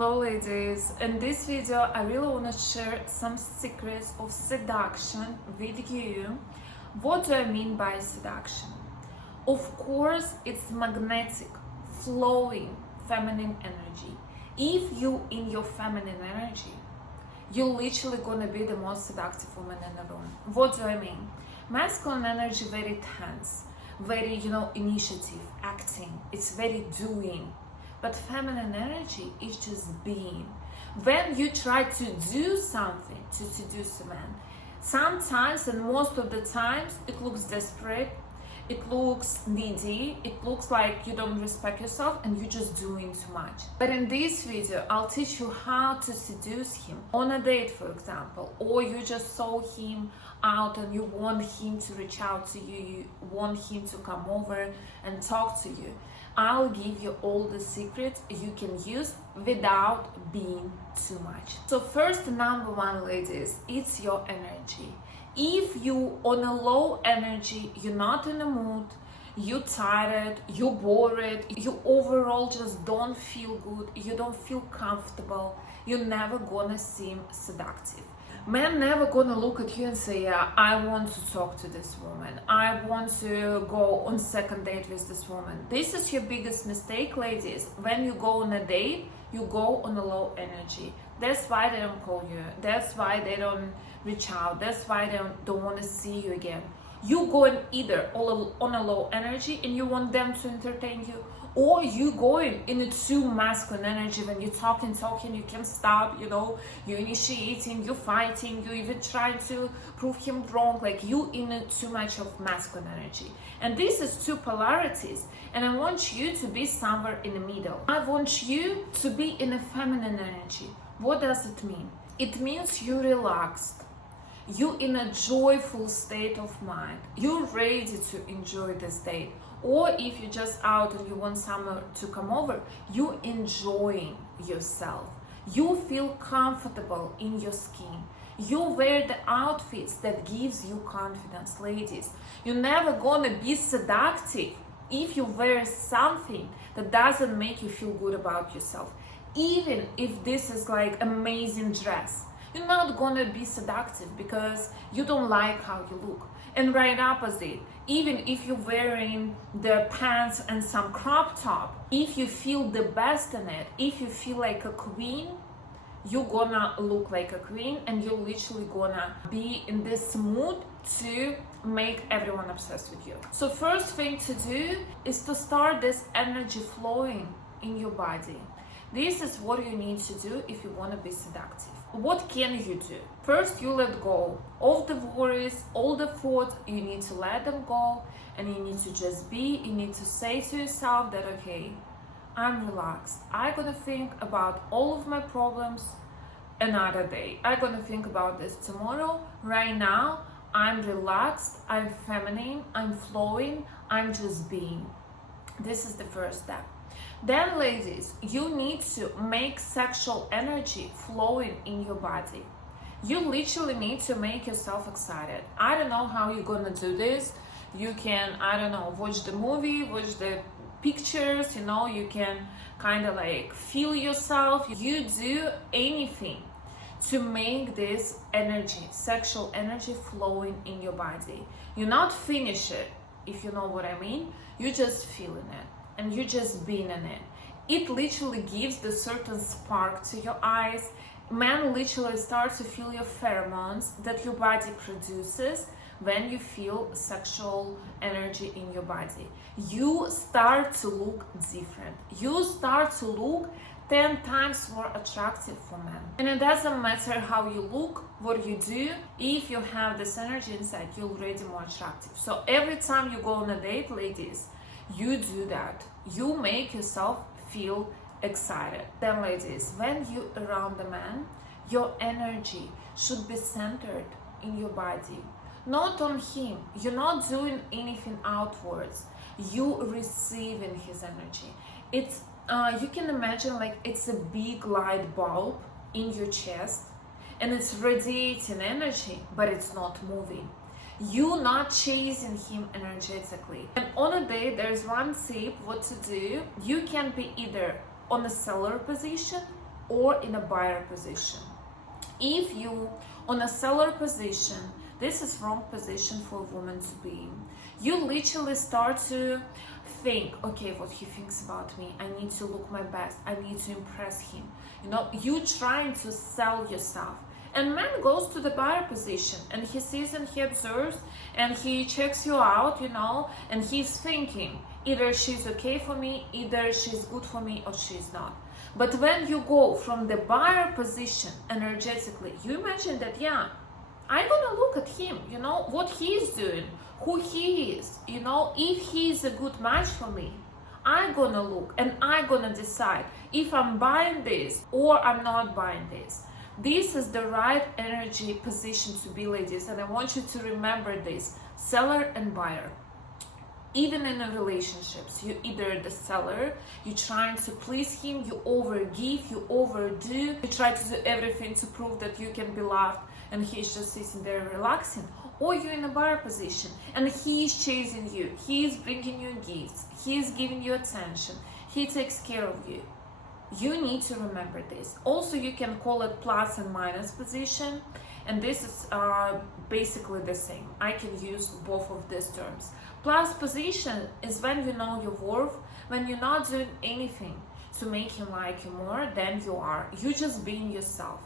Hello ladies, in this video I really want to share some secrets of seduction with you. What do I mean by seduction? Of course, it's magnetic, flowing feminine energy. If you in your feminine energy, you're literally gonna be the most seductive woman in the room. What do I mean? Masculine energy very tense, very initiative, acting, it's very doing. But feminine energy is just being. When you try to do something to seduce a man, sometimes and most of the times it looks desperate, it looks needy, it looks like you don't respect yourself and you're just doing too much. But in this video, I'll teach you how to seduce him on a date, for example, or you just saw him out and you want him to reach out to you, you want him to come over and talk to you. I'll give you all the secrets you can use without being too much. So first, number one, ladies, it's your energy. If you on a low energy, you're not in the mood, you're tired, you're bored, you overall just don't feel good, you don't feel comfortable, you're never gonna seem seductive. Men never gonna look at you and say, yeah, I want to talk to this woman, I want to go on second date with this woman. This is your biggest mistake, ladies. When you go on a date, you go on a low energy. That's why they don't call you, that's why they don't reach out, that's why they don't want to see you again. You going either on a low energy and you want them to entertain you, or you going in a too masculine energy. When you're talking, you can't stop, you're initiating, you're fighting, you even trying to prove him wrong, like you in a too much of masculine energy. And this is two polarities, and I want you to be somewhere in the middle. I want you to be in a feminine energy. What does it mean? It means you're relaxed, you're in a joyful state of mind, you're ready to enjoy this date. Or if you're just out and you want someone to come over, you're enjoying yourself. You feel comfortable in your skin. You wear the outfits that gives you confidence, ladies. You're never gonna be seductive if you wear something that doesn't make you feel good about yourself. Even if this is like amazing dress, you're not gonna be seductive because you don't like how you look. And right opposite, even if you're wearing the pants and some crop top, if you feel the best in it, if you feel like a queen, you're gonna look like a queen and you're literally gonna be in this mood to make everyone obsessed with you. So first thing to do is to start this energy flowing in your body. This is what you need to do if you want to be seductive. What can you do? First, you let go of the worries, all the thoughts. You need to let them go and you need to just be. You need to say to yourself that, okay, I'm relaxed. I'm gonna think about all of my problems another day. I'm gonna think about this tomorrow. Right now, I'm relaxed, I'm feminine, I'm flowing, I'm just being. This is the first step. Then, ladies, you need to make sexual energy flowing in your body. You literally need to make yourself excited. I don't know how you're gonna do this. You can, watch the movie, watch the pictures, you can kind of like feel yourself. You do anything to make this energy, sexual energy flowing in your body. You not finish it, if you know what I mean. You're just feeling it. And you just being in it. It literally gives the certain spark to your eyes. Men literally start to feel your pheromones that your body produces when you feel sexual energy in your body. You start to look different. You start to look 10 times more attractive for men. And it doesn't matter how you look, what you do, if you have this energy inside, you're already more attractive. So every time you go on a date, ladies, you do that. You make yourself feel excited. Then, ladies, when you're around the man, your energy should be centered in your body, not on him. You're not doing anything outwards. You receiving his energy. It's you can imagine like it's a big light bulb in your chest and it's radiating energy, but it's not moving. You're not chasing him energetically. And on a date, there's one tip what to do. You can be either on a seller position or in a buyer position. If you on a seller position, this is wrong position for a woman to be in. You literally start to think, okay, what he thinks about me, I need to look my best, I need to impress him. You know, you trying to sell yourself. And man goes to the buyer position and he sees and he observes and he checks you out, you know, and he's thinking either she's okay for me, either she's good for me, or she's not. But when you go from the buyer position energetically, you imagine that, yeah, I'm gonna look at him, you know, what he's doing, who he is, you know, if he's a good match for me, I'm gonna look and I'm gonna decide if I'm buying this or I'm not buying this. This is the right energy position to be, ladies, and I want you to remember this: seller and buyer. Even in a relationships, you either the seller, you're trying to please him, you overgive, you overdo, you try to do everything to prove that you can be loved, and he's just sitting there relaxing. Or you're in a buyer position and he's chasing you, he's bringing you gifts, he's giving you attention, he takes care of you. You need to remember this. Also, you can call it plus and minus position, and this is basically the same. I can use both of these terms. Plus position is when you know your worth, when you're not doing anything to make him like you more than you are. You're just being yourself,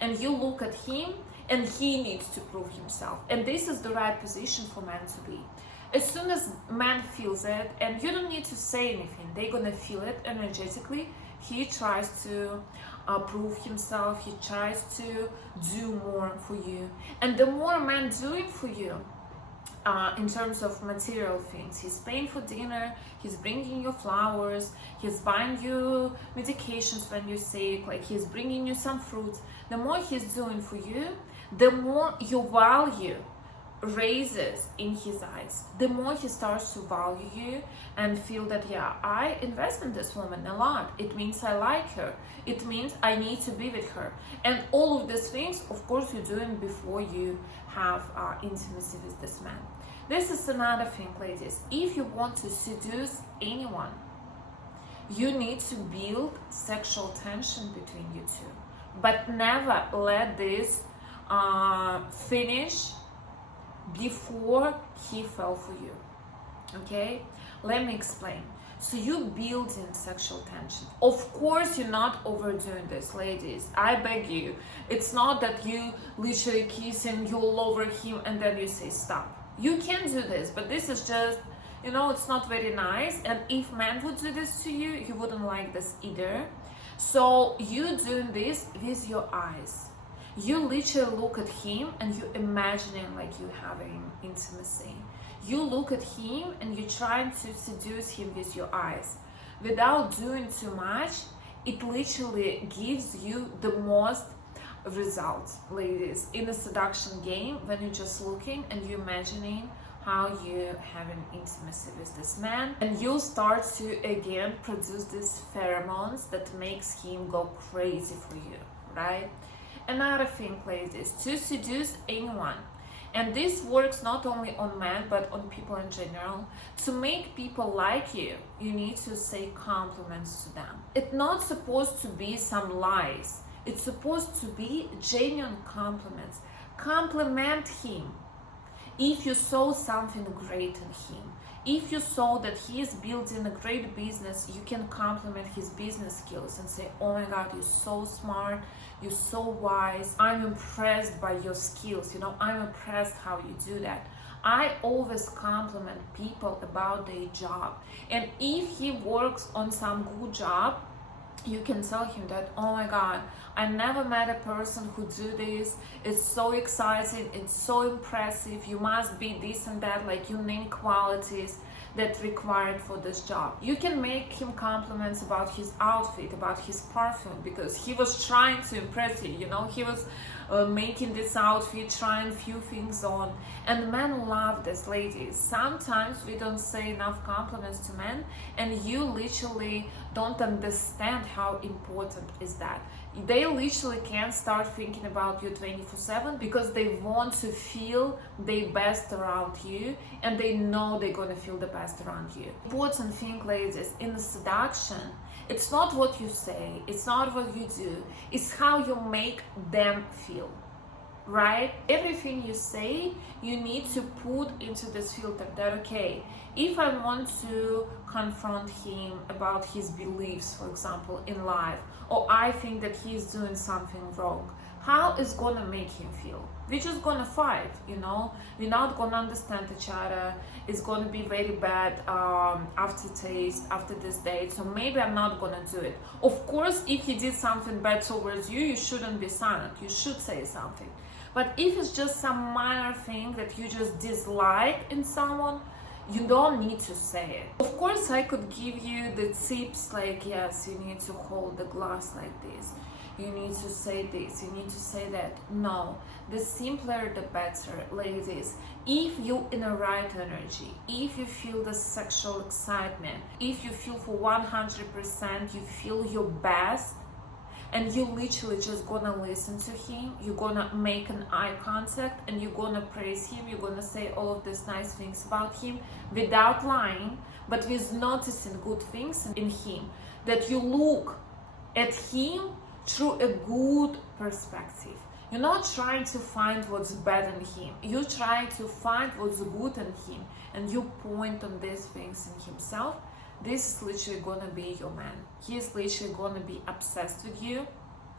and you look at him and he needs to prove himself. And this is the right position for man to be. As soon as man feels it, and you don't need to say anything, they're gonna feel it energetically. He tries to prove himself, he tries to do more for you. And the more man doing for you, in terms of material things, he's paying for dinner, he's bringing you flowers, he's buying you medications when you're sick, like he's bringing you some fruits. The more he's doing for you, the more your value raises in his eyes, the more he starts to value you and feel that, yeah, I invest in this woman a lot, it means I like her, it means I need to be with her. And all of these things, of course, you're doing before you have intimacy with this man. This is another thing, ladies. If you want to seduce anyone, you need to build sexual tension between you two, but never let this finish before he fell for you. Okay, let me explain. So you build in sexual tension. Of course, you're not overdoing this, ladies. I beg you. It's not that you literally kiss him, you all over him, and then you say stop. You can do this, but this is just, you know, it's not very nice. And if man would do this to you, you wouldn't like this either. So you doing this with your eyes. You literally look at him and you imagining like you having intimacy. You look at him and you're trying to seduce him with your eyes. Without doing too much, it literally gives you the most results, ladies, in a seduction game, when you're just looking and you're imagining how you're having intimacy with this man, and you'll start to again produce these pheromones that makes him go crazy for you, right? Another thing, ladies, to seduce anyone, and this works not only on men but on people in general, to make people like you, you need to say compliments to them. It's not supposed to be some lies. It's supposed to be genuine compliments. Compliment him. If you saw something great in him, if you saw that he is building a great business, you can compliment his business skills and say, oh my God, you're so smart, you're so wise, I'm impressed by your skills, you know, I'm impressed how you do that. I always compliment people about their job. And if he works on some good job, you can tell him that, oh my God, I never met a person who do this, it's so exciting, it's so impressive, you must be this and that, like you name qualities that required for this job. You can make him compliments about his outfit, about his perfume, because he was trying to impress you, you know, he was making this outfit, trying few things on, and men love this, ladies. Sometimes we don't say enough compliments to men, and you literally don't understand how important is that. They literally can't start thinking about you 24/7 because they want to feel the best around you, and they know they're gonna feel the best around you. Important thing, ladies, in the seduction It's not what you say, it's not what you do, it's how you make them feel, right? Everything you say, you need to put into this filter that, okay, if I want to confront him about his beliefs, for example, in life, or I think that he's doing something wrong, how is gonna make him feel? We're just gonna fight, you know? We're not gonna understand each other. It's gonna be very bad aftertaste after this date, so maybe I'm not gonna do it. Of course, if he did something bad towards you, you shouldn't be silent. You should say something. But if it's just some minor thing that you just dislike in someone, you don't need to say it. Of course, I could give you the tips like, yes, you need to hold the glass like this. You need to say this, you need to say that. No, the simpler the better, ladies. If you in the right energy, if you feel the sexual excitement, if you feel for 100%, you feel your best, and you literally just gonna listen to him, you're gonna make an eye contact, and you're gonna praise him, you're gonna say all of these nice things about him without lying, but with noticing good things in him, that you look at him through a good perspective. You're not trying to find what's bad in him. You're trying to find what's good in him, and you point on these things in himself. This is literally gonna be your man. He's literally gonna be obsessed with you,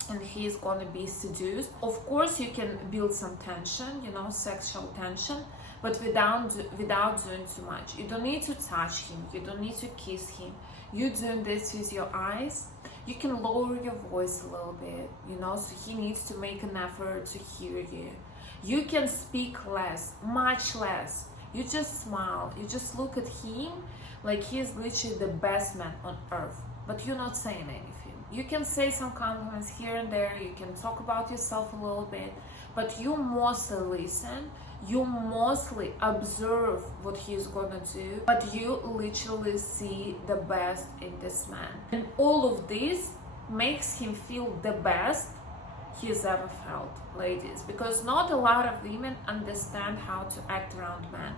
and he's gonna be seduced. Of course, you can build some tension, you know, sexual tension, but without doing too much. You don't need to touch him. You don't need to kiss him. You're doing this with your eyes. You can lower your voice a little bit, you know, so he needs to make an effort to hear you. You can speak less, much less. You just smile. You just look at him like he is literally the best man on earth, but you're not saying anything. You can say some compliments here and there. You can talk about yourself a little bit, but you mostly listen. You mostly observe what he's gonna do, but you literally see the best in this man. And all of this makes him feel the best he's ever felt, ladies, because not a lot of women understand how to act around men.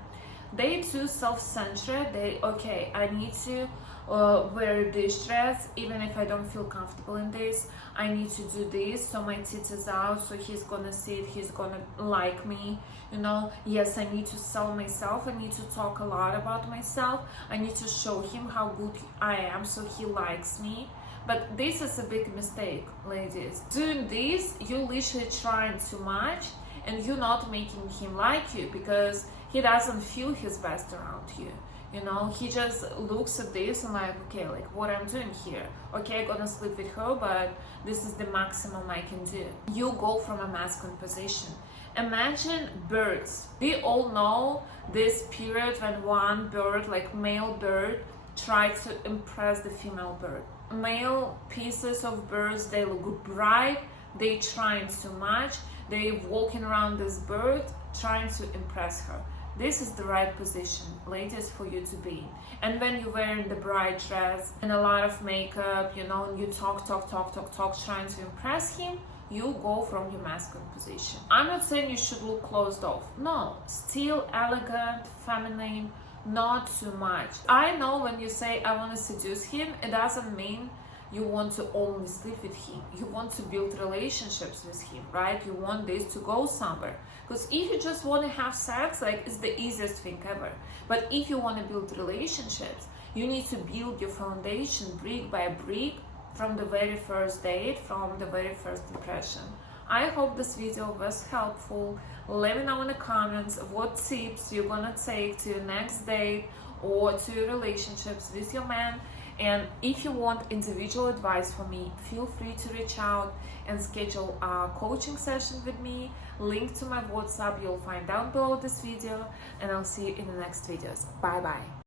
They too self-centered. They, okay, I need to wear this dress even if I don't feel comfortable in this. I need to do this so my tits is out, so he's gonna see it, he's gonna like me, you know. Yes, I need to sell myself. I need to talk a lot about myself. I need to show him how good I am so he likes me. But this is a big mistake, ladies. Doing this, you're literally trying too much, and you're not making him like you, because he doesn't feel his best around you. You know, he just looks at this and like, okay, like what I'm doing here. Okay, I'm gonna sleep with her, but this is the maximum I can do. You go from a masculine position. Imagine birds. We all know this period when one bird, like male bird, tries to impress the female bird. Male pieces of birds, they look bright, they trying too much, they walking around this bird trying to impress her. This is the right position, ladies, for you to be. And when you're wearing the bright dress and a lot of makeup, you know, and you talk, trying to impress him, you go from your masculine position. I'm not saying you should look closed off. No, still elegant, feminine, not too much. I know when you say I want to seduce him, it doesn't mean you want to only sleep with him. You want to build relationships with him, right? You want this to go somewhere. Because if you just want to have sex, like, it's the easiest thing ever. But if you want to build relationships, you need to build your foundation brick by brick from the very first date, from the very first impression. I hope this video was helpful. Let me know in the comments what tips you're gonna take to your next date or to your relationships with your man. And if you want individual advice from me, feel free to reach out and schedule a coaching session with me. Link to my WhatsApp you'll find down below this video, and I'll see you in the next videos. Bye bye.